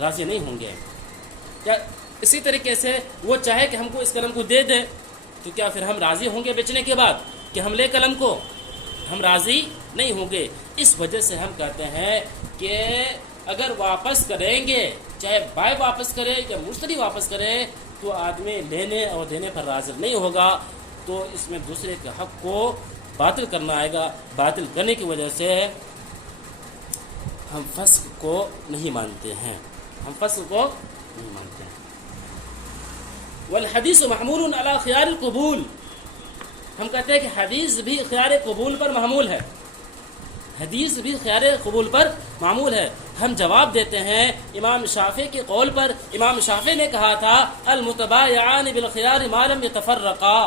راضی نہیں ہوں گے. کیا اسی طریقے سے وہ چاہے کہ ہم کو اس قلم کو دے دیں تو کیا پھر ہم راضی ہوں گے بیچنے کے بعد کہ ہم لے قلم کو؟ ہم راضی نہیں ہوں گے. اس وجہ سے ہم کہتے ہیں کہ اگر واپس کریں گے، چاہے بائع واپس کرے یا مشتری واپس کرے، تو آدمی لینے اور دینے پر راضی نہیں ہوگا، تو اس میں دوسرے کے حق کو باطل کرنا آئے گا. باطل کرنے کی وجہ سے ہم فسق کو نہیں مانتے ہیں. ہم فسق کو نہیں مانتے ہیں. والحدیث محمول علی خیار القبول. ہم کہتے ہیں کہ حدیث بھی خیار قبول پر محمول ہے. حدیث بھی خیار قبول پر معمول ہے. ہم جواب دیتے ہیں امام شافعی کے قول پر. امام شافعی نے کہا تھا المتبایعان بالخیار ما لم یتفرقا.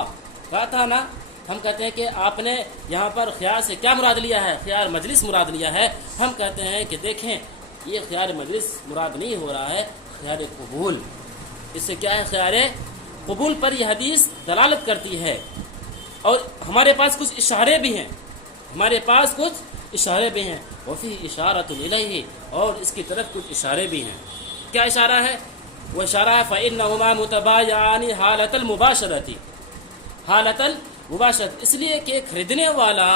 کہا تھا نا. ہم کہتے ہیں کہ آپ نے یہاں پر خیار سے کیا مراد لیا ہے؟ خیار مجلس مراد لیا ہے. ہم کہتے ہیں کہ دیکھیں یہ خیار مجلس مراد نہیں ہو رہا ہے، خیار قبول. اس سے کیا ہے؟ خیار قبول پر یہ حدیث دلالت کرتی ہے. اور ہمارے پاس کچھ اشارے بھی ہیں، ہمارے پاس کچھ اشارے بھی ہیں. وفی اشارۃ الیہ، اور اس کی طرف کچھ اشارے بھی ہیں. کیا اشارہ ہے؟ وہ اشارہ ہے فإنہما متبایعان حالۃ المباشرۃ. حالۃ المباشرۃ اس لیے کہ خریدنے والا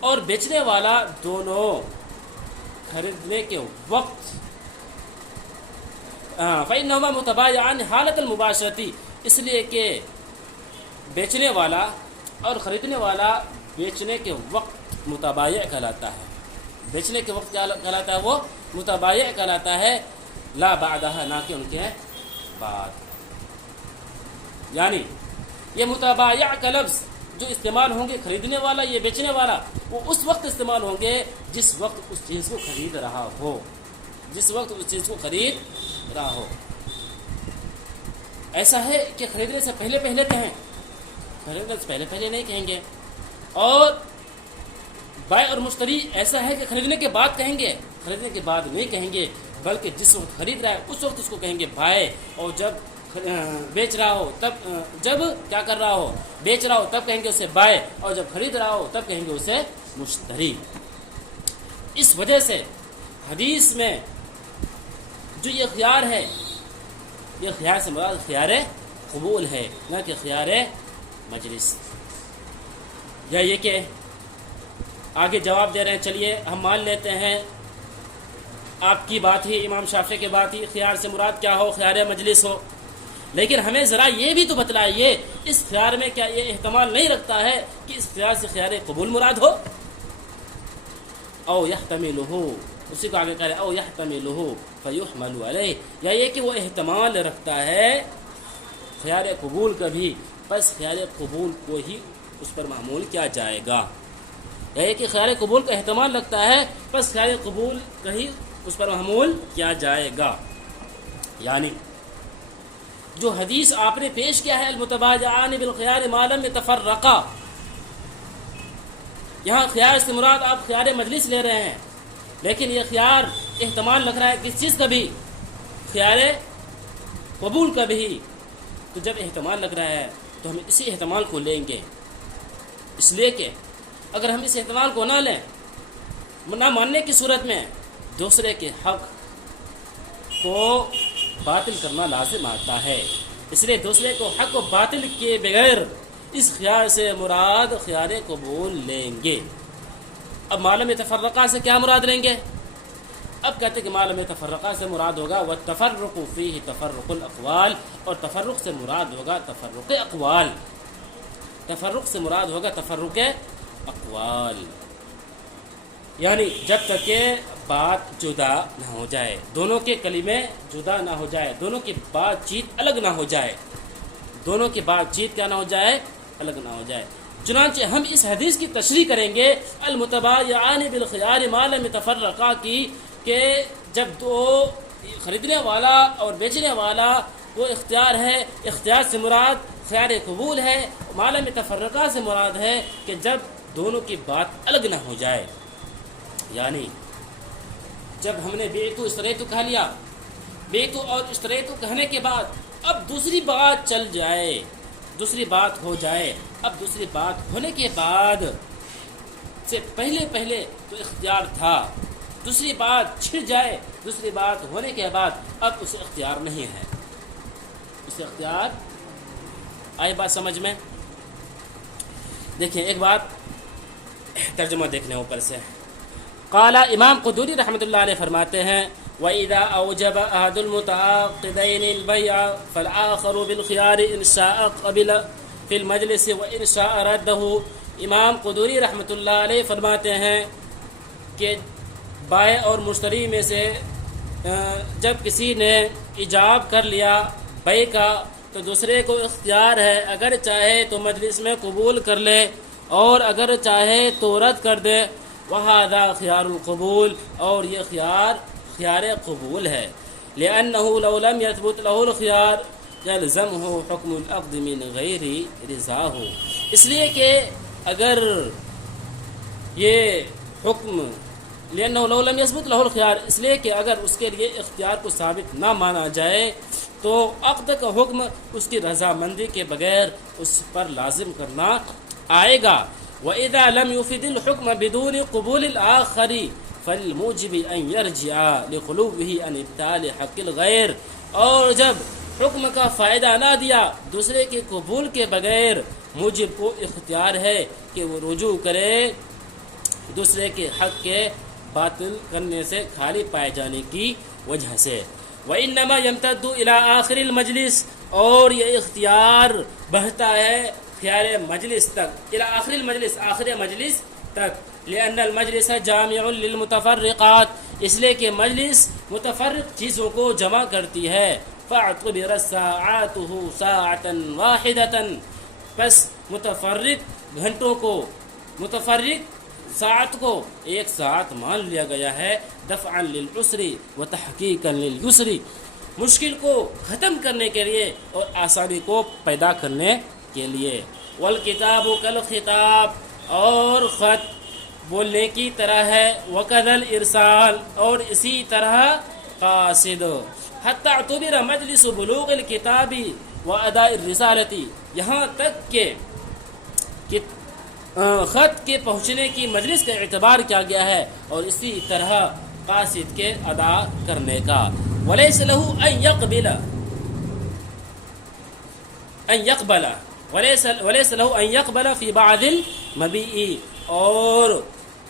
اور بیچنے والا دونوں خریدنے کے وقت فإنہما متبایعان حالۃ المباشرۃ، اس لیے کہ بیچنے والا اور خریدنے والا بیچنے کے وقت متبایع کہلاتا ہے. بیچنے کے وقت کیا کہلاتا ہے؟ وہ متبایع کہلاتا ہے. لا بعدها، نہ کہ ان کے بعد. یعنی یہ متبایع کا لفظ جو استعمال ہوں گے خریدنے والا یہ بیچنے والا، وہ اس وقت استعمال ہوں گے جس وقت اس چیز کو خرید رہا ہو. جس وقت اس چیز کو خرید رہا ہو. ایسا ہے کہ خریدنے سے پہلے پہلے کہیں، خریدنے سے پہلے پہلے نہیں کہیں گے. اور بائع اور مشتری ایسا ہے کہ خریدنے کے بعد کہیں گے، خریدنے کے بعد نہیں کہیں گے، بلکہ جس وقت خرید رہا ہے اس وقت اس کو کہیں گے بائع، اور جب بیچ رہا ہو تب، جب کیا کر رہا ہو بیچ رہا ہو تب کہیں گے اسے بائع، اور جب خرید رہا ہو تب کہیں گے اسے مشتری. اس وجہ سے حدیث میں جو یہ خیار ہے، یہ خیار سے مراد خیار قبول ہے، نہ کہ خیار مجلس. یا یہ کہ آگے جواب دے رہے ہیں. چلیے ہم مان لیتے ہیں آپ کی بات ہی، امام شافعی کی بات ہی، خیار سے مراد کیا ہو؟ خیار مجلس ہو. لیکن ہمیں ذرا یہ بھی تو بتلائیے اس خیار میں کیا یہ احتمال نہیں رکھتا ہے کہ اس خیار سے خیار قبول مراد ہو؟ او یحتملہ، اسی کو آگے کہہ رہے او یحتملہ فیحمل علیہ. یا یہ کہ وہ احتمال رکھتا ہے خیار قبول کا بھی، بس خیار قبول کو ہی اس پر معمول کیا جائے گا. یہ کہ خیار قبول کا احتمال لگتا ہے، بس خیار قبول کا ہی اس پر معمول کیا جائے گا. یعنی جو حدیث آپ نے پیش کیا ہے المتبایعان بالخیار ما لم یتفرقا، یہاں خیار سے مراد آپ خیار مجلس لے رہے ہیں، لیکن یہ خیار احتمال لگ رہا ہے کس چیز کا بھی؟ خیار قبول کا بھی. تو جب احتمال لگ رہا ہے تو ہم اسی احتمال کو لیں گے. اس لیے کہ اگر ہم اس احتمال کو نہ لیں، نہ ماننے کی صورت میں دوسرے کے حق کو باطل کرنا لازم آتا ہے. اس لیے دوسرے کو حق کو باطل کیے بغیر اس خیار سے مراد خیار قبول لیں گے. اب معلوم تفرقہ سے کیا مراد لیں گے؟ اب کہتے ہیں کہ معلوم تفرقہ سے مراد ہوگا والتفرق فیہ تفرق الاقوال، اور تفرق سے مراد ہوگا تفرق اقوال. تفرق سے مراد ہوگا تفرق اقوال، یعنی جب تک کہ بات جدا نہ ہو جائے، دونوں کے کلمے جدا نہ ہو جائے، دونوں کی بات چیت الگ نہ ہو جائے، دونوں کی بات چیت کیا نہ ہو جائے؟ الگ نہ ہو جائے۔ چنانچہ ہم اس حدیث کی تشریح کریں گے المتبایعان بالخیار ما لم يتفرقا کی، کہ جب دو خریدنے والا اور بیچنے والا وہ اختیار ہے، اختیار سے مراد خیار قبول ہے، ما لم يتفرقا سے مراد ہے کہ جب دونوں کی بات الگ نہ ہو جائے، یعنی جب ہم نے بیعتو اشتریتو کہہ لیا، بیعتو اور اشتریتو کہنے کے بعد اب دوسری بات چل جائے، دوسری بات ہو جائے، اب دوسری بات ہونے کے بعد سے پہلے تو اختیار تھا، دوسری بات چھڑ جائے، دوسری بات ہونے کے بعد اب اسے اختیار نہیں ہے، اسے اختیار آئی بات سمجھ میں؟ دیکھیں ایک بات ترجمہ دیکھ لیں اوپر سے۔ قال امام قدوری رحمۃ اللہ علیہ فرماتے ہیں وَإِذَا أَوْجَبَ أَحَدُ الْمُتَعَاقِدَيْنِ الْبَيْعَ فَالْآخَرُ بِالْخِيَارِ إِنْ شَاءَ قَبِلَ فِي الْمَجْلِسِ وَإِنْ شَاءَ رَدَّهُ۔ امام قدوری رحمۃ اللہ علیہ فرماتے ہیں کہ بائع اور مشتری میں سے جب کسی نے ایجاب کر لیا بیع کا تو دوسرے کو اختیار ہے، اگر چاہے تو مجلس میں قبول کر لے اور اگر چاہے تو رد کر دے۔ وَهَذَا خِيَارُ الْقُبُولِ، اور یہ خیار قبول ہے، لِأَنَّهُ لَوْ لَمْ يَثْبُتْ لَهُ الْخِيَارُ يَلْزَمُهُ حُكْمُ الْعَقْدِ مِنْ غَيْرِ رِضَاهُ، اس لیے کہ اگر یہ حکم لِأَنَّهُ لَوْ لَمْ يَثْبُتْ لَهُ الْخِيَارُ، اس لیے کہ اگر اس کے لیے اختیار کو ثابت نہ مانا جائے تو عقد کا حکم اس کی رضامندی کے بغیر اس پر لازم کرنا آئے گا۔ وَإِذَا لَمْ يُفِدِ الْحُكْمَ بِدُونِ قُبُولِ الْآخَرِ فَالْمُوجِبِ أَنْ يَرْجِعَ لِخُلُوِّهِ عَنِ ابْطَالِ حَقِّ الْغَيْرِ، اور جب حکم کا فائدہ نہ دیا دوسرے کے قبول کے بغیر موجب کو اختیار ہے کہ وہ رجوع کرے دوسرے کے حق کے باطل کرنے سے خالی پائے جانے کی وجہ سے۔ وَإِنَّمَا يَمْتَدُّ إِلَىٰ آخِرِ الْمَجْلِسِ، اور یہ اختیار بڑھتا ہے خیار مجلس تک، الى آخر المجلس، آخر مجلس تک، لأن المجلس جامع للمتفرقات، اس لیے کہ مجلس متفرق چیزوں کو جمع کرتی ہے۔ فاعتبرت ساعاته ساعة واحدة، پس متفرق گھنٹوں کو، متفرق ساعت کو ایک ساعت مان لیا گیا ہے، دفعا للعسر و تحقیقا لليسر، مشکل کو ختم کرنے کے لیے اور آسانی کو پیدا کرنے کے لیے۔ والکتاب کالخطاب، اور خط بولنے کی طرح ہے، وکذا الارسال، اور اسی طرح قاصد، حتی اعتبر مجلس بلوغ الکتاب و اداء الرسالتی، یہاں تک کہ خط کے پہنچنے کی مجلس کا اعتبار کیا گیا ہے اور اسی طرح قاصد کے ادا کرنے کا۔ ولیس له ان يقبل ولیس له ان يقبل فی بعض المبیع، اور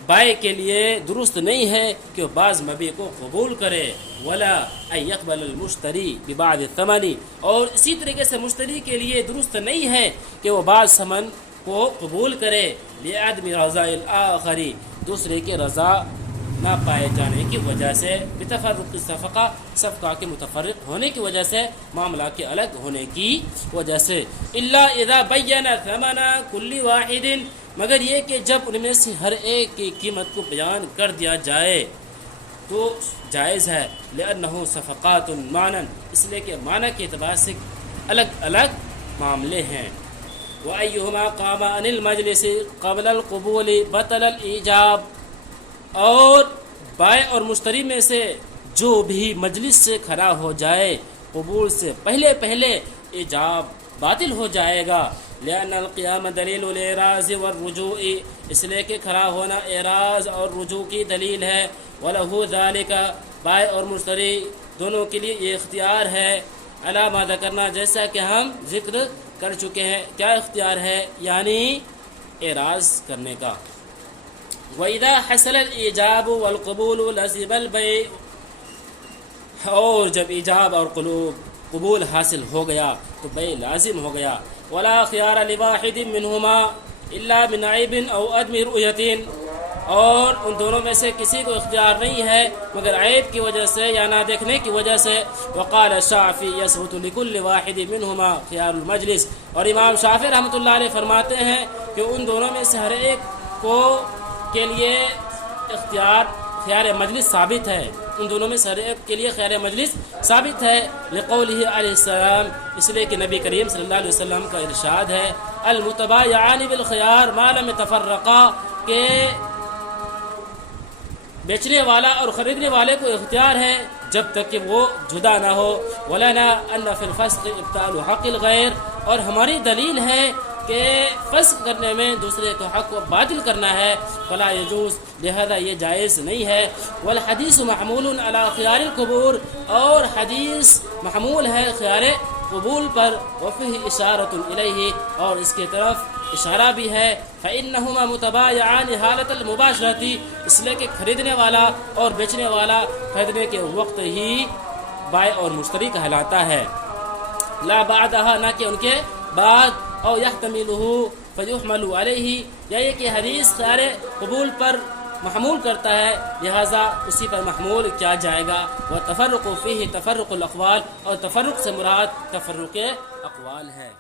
بائع کے لیے درست نہیں ہے کہ وہ بعض مبیع کو قبول کرے، ولا ان يقبل المشتری ببعض الثمن، اور اسی طریقے سے مشتری کے لیے درست نہیں ہے کہ وہ بعض ثمن کو قبول کرے، لعدم رضاء الآخر، دوسرے کے رضا نہ پائے جانے کی وجہ سے، بتفرق صفقہ کے متفرق ہونے کی وجہ سے، معاملہ کے الگ ہونے کی وجہ سے۔ الا اذا بین ثمن کل واحد، مگر یہ کہ جب ان میں سے ہر ایک کی قیمت کو بیان کر دیا جائے تو جائز ہے، لأنه صفقات معنا، اس لیے کہ معنی کے اعتبار سے الگ الگ معاملے ہیں۔ وأيهما قام عن المجلس قبل القبول بطل الإيجاب، اور بائع اور مشتری میں سے جو بھی مجلس سے کھڑا ہو جائے قبول سے پہلے ایجاب باطل ہو جائے گا، لأن القيام دلیل الاعراض والرجوع، اس لیے کہ کھڑا ہونا اعراض اور رجوع کی دلیل ہے۔ وله ذلك، بائع اور مشتری دونوں کے لیے یہ اختیار ہے، علی ما ذکرنا، جیسا کہ ہم ذکر کر چکے ہیں، کیا اختیار ہے، یعنی اعراض کرنے کا۔ وَإِذَا حَصَلَ الْإِيجَابُ وَالْقُبُولُ لَزِمَ الْبَيْعُ، اور جب ایجاب اور قبول حاصل ہو گیا تو بیع لازم ہو گیا۔ وَلَا خِيَارَ لِوَاحِدٍ مِّنْهُمَا إِلَّا مِنْ عَيْبٍ أَوْ عَدْمِ رُؤْيَةٍ، اور ان دونوں میں سے کسی کو اختیار نہیں ہے مگر عیب کی وجہ سے یا نہ دیکھنے کی وجہ سے۔ وقال الشافعی یثبت لكل واحد منهما خيار المجلس، اور امام شافعی رحمۃ اللہ علیہ فرماتے ہیں کہ ان دونوں میں سے ہر ایک کو کے لیے خیار مجلس ثابت ہے، ان دونوں میں سے ہر ایک کے لیے خیار مجلس ثابت ہے، لقولہ علیہ السلام، اس لیے کہ نبی کریم صلی اللہ علیہ وسلم کا ارشاد ہے المتبایعان بالخیار ما لم يتفرقا، کہ بیچنے والا اور خریدنے والے کو اختیار ہے جب تک کہ وہ جدا نہ ہو۔ ولنا ان فی الفسق ابطال حق الغیر، اور ہماری دلیل ہے کہ فسق کرنے میں دوسرے کو حق کو باطل کرنا ہے، فلا یجوز، لہذا یہ جائز نہیں ہے۔ والحدیث محمول علی خیار القبور، اور حدیث محمول ہے خیار قبول پر، وفیہ اشارۃ الیہ، اور اس کی طرف اشارہ بھی ہے، فإنہما متبایعان حالۃ المباشرۃ، اس لیے کہ خریدنے والا اور بیچنے والا خریدنے کے وقت ہی بائع اور مشتری کہلاتا ہے، لا بعدها، نہ کہ ان کے بعد، او یحتملہ فیحمل علیہ، یا یہ کہ حدیث خیار قبول پر محمول کرتا ہے لہذا اسی پر محمول کیا جائے گا۔ وتفرق فیہ تفرق الاقوال، اور تفرق سے مراد تفرق اقوال ہے۔